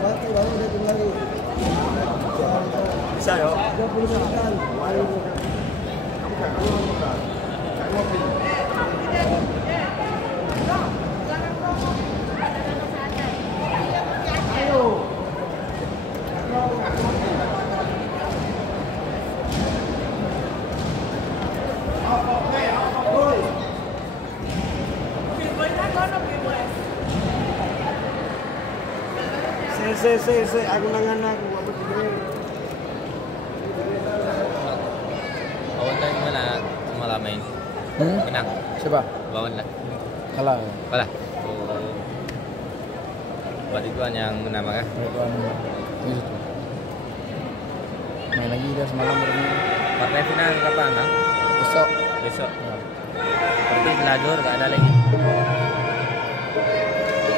pasti baru dia tinggal Bisa yo. 20 menitan. Se, aku nangan aku apa begini. Bawan tayo mana malamay. Menang. Siapa? Bawan lah. Kalah. Kalah. Berarti tuan yang menang kan? Tuan itu. Main lagi dia semalam bermain. Partai final kapan? Nah? Besok. Besok. Ya. Berarti Selajur gak ada lagi.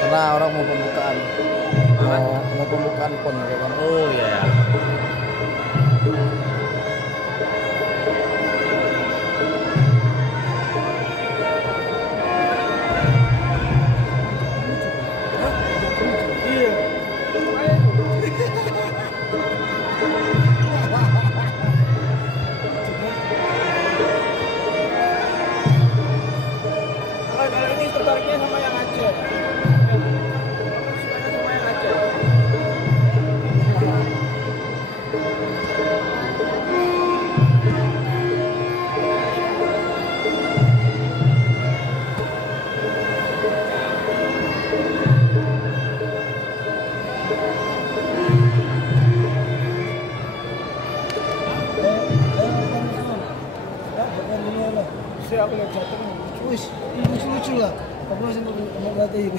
Karena orang mau pembukaan. Mau pembukaan PON ya kan? Oh iya. Kalau ini tertariknya sama yang Aceh. Sama yang Aceh. Saya aku lihat jateng, wis lucu lah. Aku langsung merhatiin.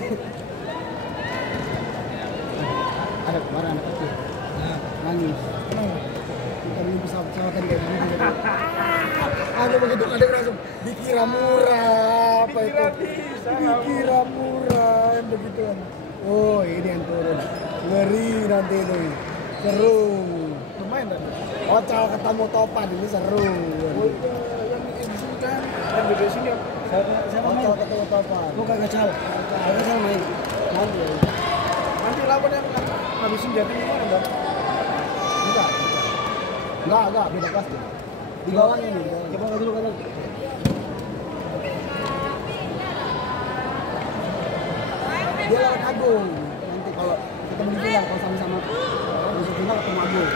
Ada kemarin anak kecil, nangis. Kita belum bisa pesawatan kayak gini. Ada begitu ada langsung dikira murah apa itu? Dikira murah yang begituan. Oh ini yang turun, ngeri nanti itu, seru. Lumayan kan? Ocal ketemu topan ini seru. Yang di sini saya main ketemu topan. Lu kagak cal main. Nanti lawan yang habisin Jateng gimana bang? Enggak beda kelas dia. Di bawahnya nih. Coba dulu kan. Dia lawan Agung. Nanti kalau kita menang kalau sama-sama musuh final ketemu Agung.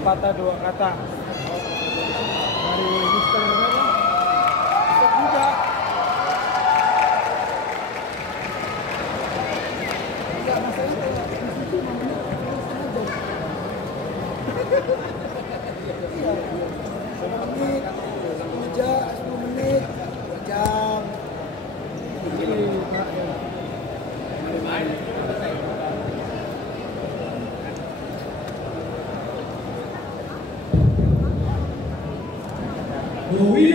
Sepatah dua kata dari Mister Muda. Menit, 10 menit, 2 jam. We